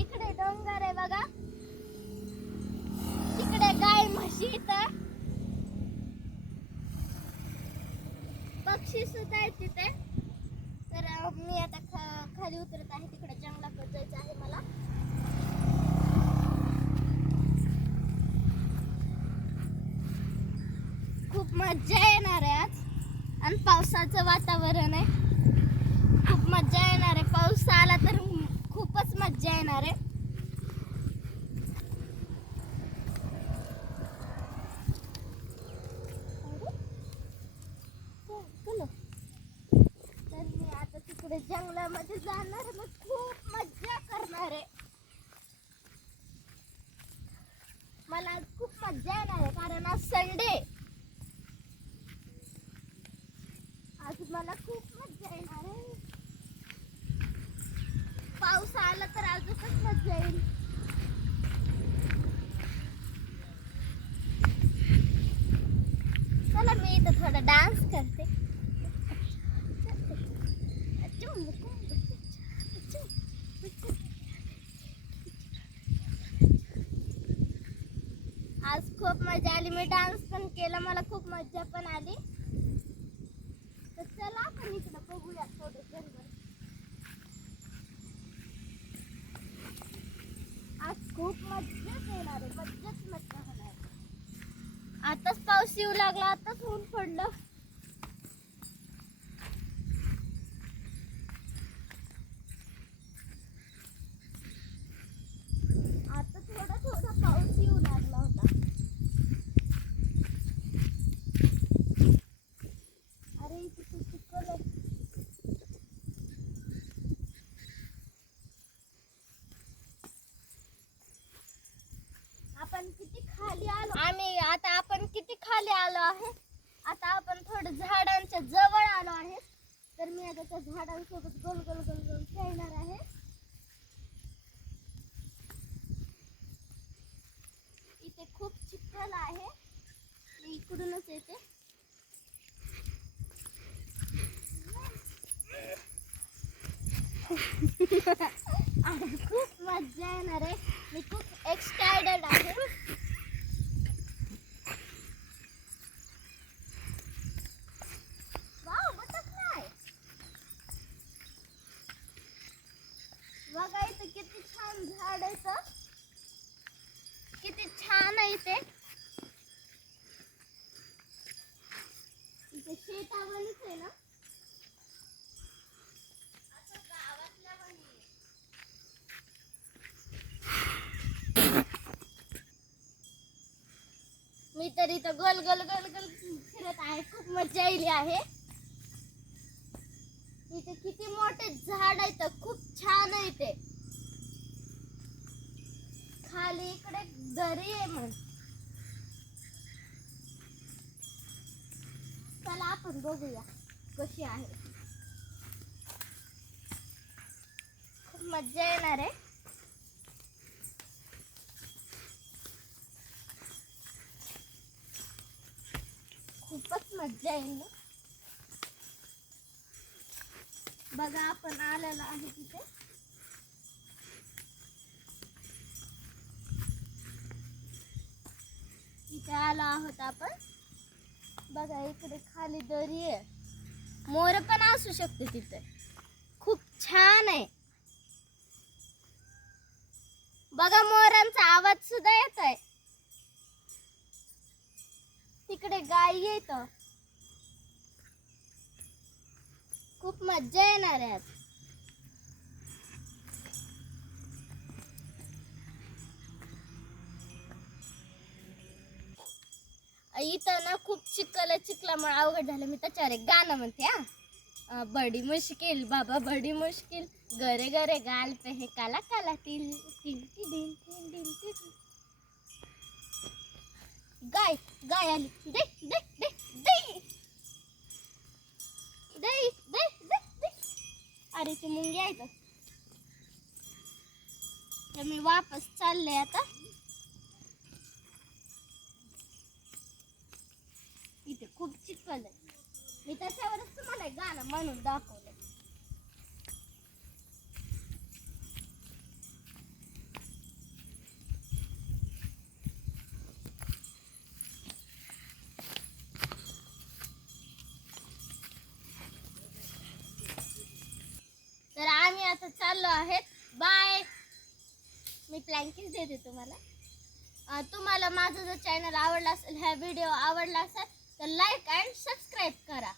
इकडे डोंगर आहे बघा, तिकडे गाय म्हशी, इथं पक्षी सुद्धा आहेत तिथे. तर मी आता खाली उतरत आहे, तिकडे जंगलात जायचं आहे मला. खूप मज्जा येणार आहे आज, आणि पावसाचं वातावरण आहे. खूप मज्जा येणार आहे, पाऊस आला तर खूपच मज्जा येणार आहे. तर मी आता तिकडे जंगलामध्ये जाणार, मग खूप मज्जा करणार आहे. मला आज खूप मज्जा येणार आहे, कारण आज संडे. आज मला खूप मज्जा येणार आहे. पाऊस आला तर अजूनच मज्जा येईल. चला मी इथं थोडा डान्स करते. आज खूप मजा आली, मी डान्स पण केला, मला खूप मजा पण आली. तर चला आपण इकडं बघूया थोडं जंगल. आज खूप मज्जाच येणार आहे, मज्जाच मज्जा होणार. आताच पाऊस येऊ लागला, आताच ऊन पडलं. आता थोडा थोडा पाऊस येऊ लागला होता. अरे किती चिखल आहे. आपण किती खाली आलो, आपण किती खाली आलो आहे. आता आपण थोडं झाडांच्या जवळ आलो आहे. तर मी आता त्या झाडांसोबत गोल गोल गोल गोल खेळणार आहे. इथे खूप चिखल आहे, मी इकडूनच येते. खूप मजा येणार आहे, मी खूप एक्साइटेड आहे. वाव, बटरफ्लाय बघा, इथे किती छान झाड आहे, तर किती छान आहे ते. इथे शेतावरच आहे ना, असं गावातल्या वणी. मी तर इथं गोल गोल गोल गोल फिरत आहे, खूप मजा आली आहे. इथे किती मोठे झाड आहे, तर खूप छान आहे ते. खाली इकडे दरी आहे. मग चला आपण बघूया कशी आहे. खूप मजा येणार आहे. खूपच मज्जा येईल. बघा आपण आलेलो आहे तिथे. इथे आलो आहोत आपण. बघा इकडे खाली दरी आहे, मोर पण असू शकते तिथे. खूप छान आहे. बघा मोरांचा आवाज सुद्धा येत आहे. तिकडे गाई येत. खूप मज्जा येणार आहे आज. इथं ना खूप चिखलामुळे अवघड झालं. मी त्याच्यावर एक गाणं म्हणते. बड़ी मुश्किल बाबा बड़ी मुश्किल, गरे गरे गाल पे है काला काला तिल, तिल तिल तिल तिल तिल. गाय गाय आली. दे दे दे दे दे दे दे दे. अरे ते मुंगी आहे तर. मी वापस चालले आता. इथे खूप चिखल आहे. मी त्याच्यावरच तुम्हाला गाणं म्हणून दाखवलं. चाललो आहे. बाय. मी प्लँकिंग देते तुम्हाला. तुम्हाला माझं जर चॅनल आवडला असेल, हा व्हिडिओ आवडला असेल तर लाईक अँड सबस्क्राईब करा.